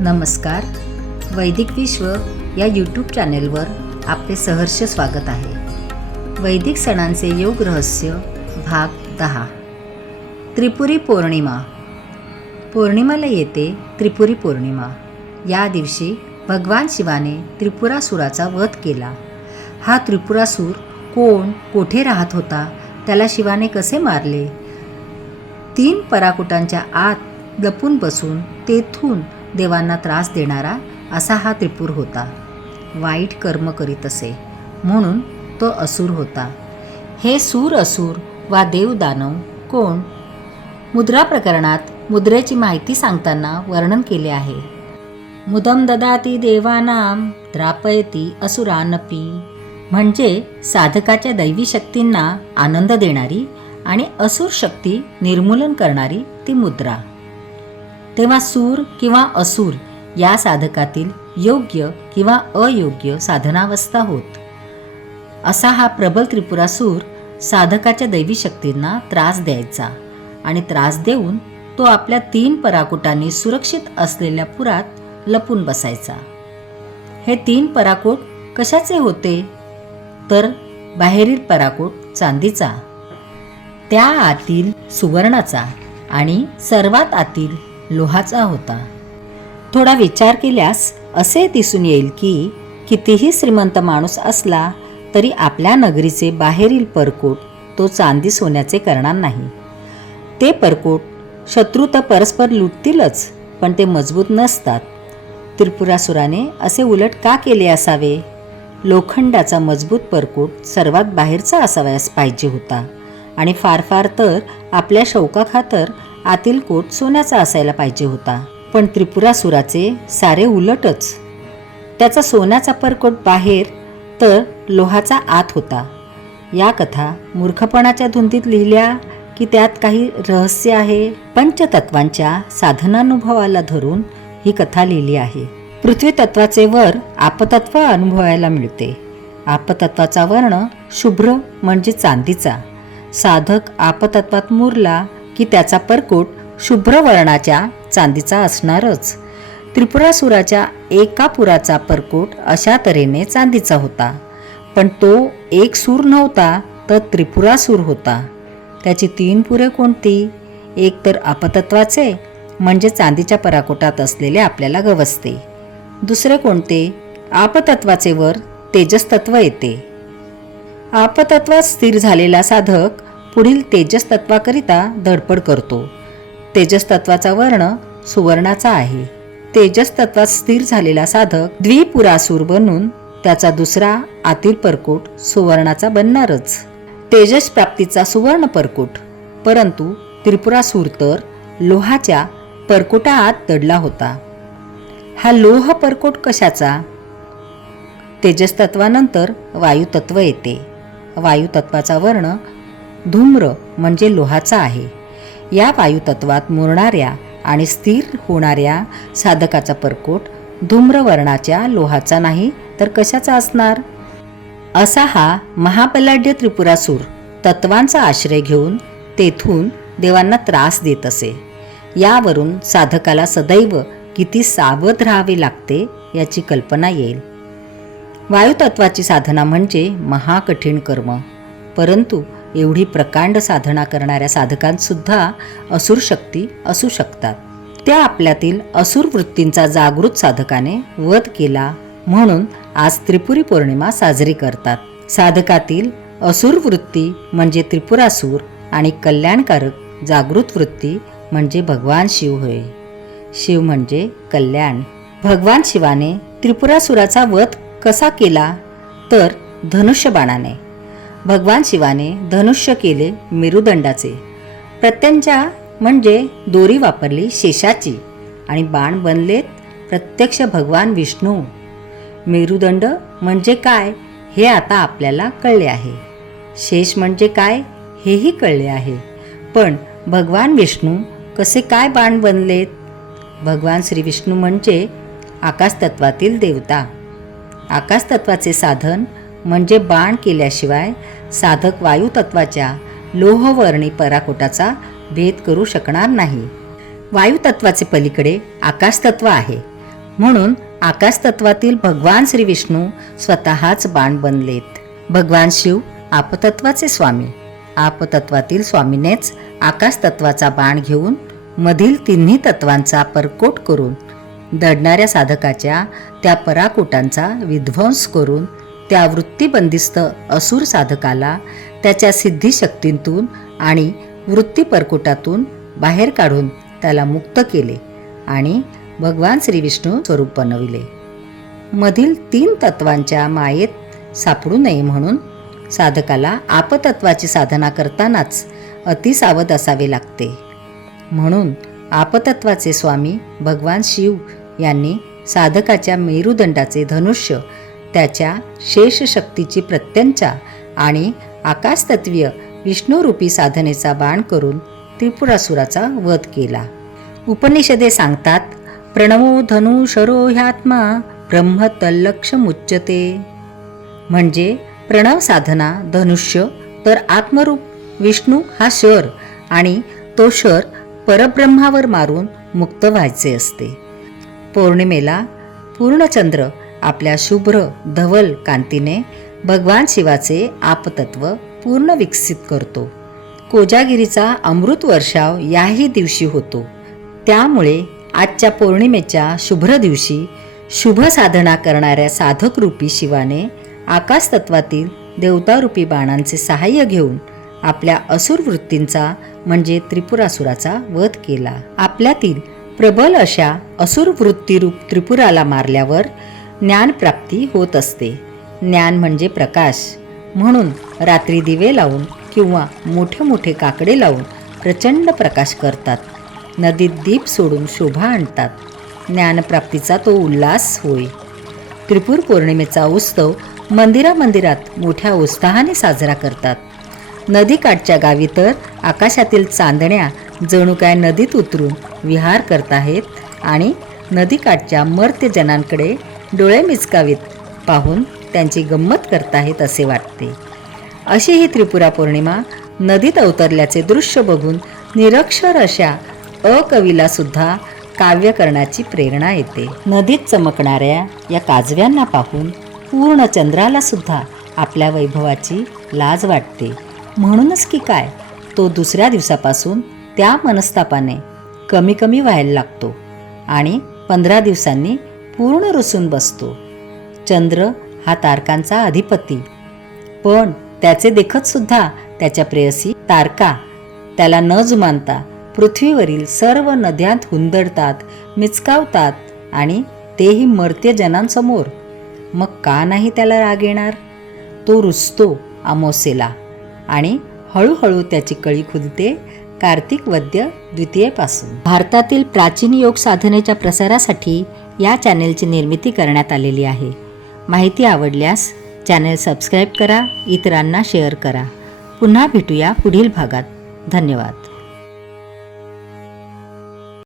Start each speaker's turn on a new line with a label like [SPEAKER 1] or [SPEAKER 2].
[SPEAKER 1] नमस्कार. वैदिक विश्व या यूट्यूब चॅनेलवर आपले सहर्ष स्वागत आहे. वैदिक सणांचे योग रहस्य भाग दहा. त्रिपुरी पौर्णिमा. पौर्णिमाला येते त्रिपुरी पौर्णिमा. या दिवशी भगवान शिवाने त्रिपुरासुराचा वध केला. हा त्रिपुरासूर कोण कोठे राहत होता त्याला शिवाने कसे मारले? तीन पराकुटांच्या आत लपून बसून तेथून देवांना त्रास देणारा असा हा त्रिपूर होता. वाईट कर्म करीत असे. म्हणून तो असुर होता. हे सूर असुर वा देवदानव कोण? मुद्रा प्रकरणात मुद्रेची माहिती सांगताना वर्णन केले आहे. मुदम ददाती देवानाम द्रापयती असुरानपी. म्हणजे साधकाच्या दैवी शक्तींना आनंद देणारी आणि असुर शक्ती निर्मूलन करणारी ती मुद्रा. तेव्हा सूर किंवा असूर या साधकातील योग्य किंवा अयोग्य साधनावस्था होत. असा हा प्रबल त्रिपुरासूर साधकाच्या दैवी शक्तींना त्रास द्यायचा आणि त्रास देऊन तो आपल्या तीन पराकुटांनी सुरक्षित असलेल्या पुरात लपून बसायचा. हे तीन पराकोट कशाचे होते? तर बाहेरील पराकोट चांदीचा त्या आतील सुवर्णाचा आणि सर्वात आतील लोहाचा होता. थोडा विचार केल्यास असे दिसून येईल की कितीही श्रीमंत माणूस असला तरी आपल्या नगरीचे बाहेरील परकोट तो चांदी सोन्याचे करणार नाही. ते परकोट शत्रू तर परस्पर लुटतीलच पण ते मजबूत नसतात. त्रिपुरासुराने असे उलट का केले असावे? लोखंडाचा मजबूत परकोट सर्वात बाहेरचा असावयास पाहिजे होता. आणि फार फार तर आपल्या शौकाखातर आतील कोट सोन्याचा असायला पाहिजे होता. पण त्रिपुरासुराचे सारे उलटच. त्याचा सोन्याचा परकोट बाहेर तर लोहाचा आत होता. या कथा मूर्खपणाच्या धुंदीत लिहिल्या की त्यात काही रहस्य आहे. पंचतत्वांच्या साधनानुभवाला धरून ही कथा लिहिली आहे. पृथ्वी तत्वाचे वर आपतत्व अनुभवायला मिळते. आपतत्वाचा वर्ण शुभ्र म्हणजे चांदीचा. साधक आपतत्वात मुरला की त्याचा परकोट शुभ्र वर्णाच्या चांदीचा असणारच. त्रिपुरासुराच्या एका पुराचा परकोट अशा तऱ्हेने चांदीचा होता. पण तो एक सूर नव्हता तर त्रिपुरासूर होता. त्याची तीन पुरे कोणती? एक तर अपतत्वाचे म्हणजे चांदीच्या पराकोटात असलेले आपल्याला गवसते. दुसरे कोणते? आपतत्वाचे वर तेजस्तत्व येते. आपतत्वात स्थिर झालेला साधक पुढील तेजस तत्वाकरिता धडपड करतो. तेजस तत्वाचा वर्ण सुवर्णाचा आहे. तेजस तत्वात स्थिर झालेला साधक द्विपुरासूर बनून त्याचा दुसरा आतील परकोट सुवर्णाचा बनणारच. तेजस प्राप्तीचा सुवर्ण परकोट परंतु त्रिपुरासूर तर लोहाच्या परकोटा आत दडला होता. हा लोह परकोट कशाचा? तेजस्तत्वानंतर वायुतत्व येते. वायुतत्वाचा वर्ण धूम्र म्हणजे लोहाचा आहे. या वायुतत्वात मुरणाऱ्या आणि स्थिर होणाऱ्या साधकाचा परकोट धूम्रवर्णाच्या लोहाचा नाही तर कशाचा असणार? असा हा महाबलाढ्य त्रिपुरासूर तत्वांचा आश्रय घेऊन तेथून देवांना त्रास देत असे. यावरून साधकाला सदैव किती सावध राहावे लागते याची कल्पना येईल. वायुतत्वाची साधना म्हणजे महाकठीण कर्म. परंतु एवढी प्रकांड साधना करणाऱ्या साधकांसुद्धा असुर शक्ती असू शकतात. त्या आपल्यातील असुर वृत्तींचा जागृत साधकाने वध केला म्हणून आज त्रिपुरी पौर्णिमा साजरी करतात. साधकातील असुर वृत्ती म्हणजे त्रिपुरासूर आणि कल्याणकारक जागृत वृत्ती म्हणजे भगवान शिव होय. शिव म्हणजे कल्याण. भगवान शिवाने त्रिपुरासुराचा वध कसा केला? तर धनुष्यबाणाने. भगवान शिवाने धनुष्य केले मेरुदंडाचे. प्रत्यंच्या म्हणजे दोरी वापरली शेषाची आणि बाण बनलेत प्रत्यक्ष भगवान विष्णू. मेरुदंड म्हणजे काय हे आता आपल्याला कळले आहे. शेष म्हणजे काय हेही कळले आहे. पण भगवान विष्णू कसे काय बाण बनलेत? भगवान श्री विष्णू म्हणजे आकाशतत्वातील देवता. आकाशतत्वाचे साधन म्हणजे बाण केल्याशिवाय साधक वायुतत्वाच्या लोहवर्णी पराकोटाचा भेद करू शकणार नाही. वायुतत्वाचे पलीकडे आकाशतत्व आहे. म्हणून आकाशतत्वातील भगवान श्री विष्णू स्वतःच बाण बनलेत. भगवान शिव आपतत्वाचे स्वामी. आपतत्वातील स्वामीनेच आकाशतत्वाचा बाण घेऊन मधील तिन्ही तत्वांचा परकोट करून दडणाऱ्या साधकाच्या त्या पराकोटांचा विध्वंस करून त्या वृत्तीबंदिस्त असुर साधकाला त्याच्या सिद्धिशक्तींतून आणि वृत्तीपरकुटातून बाहेर काढून त्याला मुक्त केले आणि भगवान श्री विष्णू स्वरूप बनविले. मधील तीन तत्वांच्या मायेत सापडू नये म्हणून साधकाला आपतत्वाची साधना करतानाच अतिसावध असावे लागते. म्हणून आपतत्वाचे स्वामी भगवान शिव यांनी साधकाच्या मेरुदंडाचे धनुष्य त्याच्या शेषशक्तीची प्रत्यंचा आणि आकाशतत्वीय विष्णुरूपी साधनेचा बाण करून त्रिपुरासुराचा वध केला. उपनिषदे सांगतात प्रणवो धनू शरो ह्यात्मा ब्रह्म तल्लक्ष मुच्यते. म्हणजे प्रणव साधना धनुष्य तर आत्मरूप विष्णू हा शर आणि तो शर परब्रह्मावर मारून मुक्त व्हायचे असते. पौर्णिमेला पूर्णचंद्र आपल्या शुभ्र धवल कांतीने भगवान शिवाचे आपतत्व पूर्ण विकसित करतो. कोजागिरीचा अमृत वर्षाव याही दिवशी होतो. त्यामुळे आजच्या पौर्णिमेच्या शुभ्र दिवशी शुभ साधना करणाऱ्या साधकरूपी शिवाने आकाश तत्वातील देवतारूपी बाणांचे सहाय्य घेऊन आपल्या असुर वृत्तींचा म्हणजे त्रिपुरासुराचा वध केला. आपल्यातील प्रबल अशा असुर वृत्तीरूप त्रिपुराला मारल्यावर ज्ञानप्राप्ती होत असते. ज्ञान म्हणजे प्रकाश. म्हणून रात्री दिवे लावून किंवा मोठे मोठे काकडे लावून प्रचंड प्रकाश करतात. नदीत दीप सोडून शोभा आणतात. ज्ञानप्राप्तीचा तो उल्हास होय. त्रिपूर पौर्णिमेचा उत्सव मंदिरामंदिरात मोठ्या उत्साहाने साजरा करतात. नदीकाठच्या गावी तर आकाशातील चांदण्या जणू काय नदीत उतरून विहार करत आहेत आणि नदीकाठच्या मर्त्यजनांकडे डोळे मिचकावीत पाहून त्यांची गंमत करताहेत असे वाटते. अशी ही त्रिपुरा पौर्णिमा नदीत अवतरल्याचे दृश्य बघून निरक्षर अशा अकवीला सुद्धा काव्य करण्याची प्रेरणा येते. नदीत चमकणाऱ्या या काजव्यांना पाहून पूर्ण चंद्राला सुद्धा आपल्या वैभवाची लाज वाटते. म्हणूनच की काय तो दुसऱ्या दिवसापासून त्या मनस्तापाने कमी कमी व्हायला लागतो आणि पंधरा दिवसांनी पूर्ण रुसून बसतो. चंद्र हा तारकांचा अधिपती. पण त्याचे देखत सुद्धा त्याच्या प्रेयसी तारका. त्याला न जुमानता पृथ्वीवरील सर्व नद्यांत हुंदडतात मिचकावतात आणि तेही मर्त्य जनांसमोर. मग का नाही त्याला राग येणार? तो रुसतो अमोसेला आणि हळूहळू त्याची कळी खुलते कार्तिक वद्य द्वितीयेपासून. भारतातील प्राचीन योग साधनेच्या प्रसारासाठी या चॅनेलची निर्मिती करण्यात आलेली आहे. माहिती आवडल्यास चॅनेल सबस्क्राईब करा इतरांना शेअर करा. पुन्हा भेटूया पुढील भागात. धन्यवाद.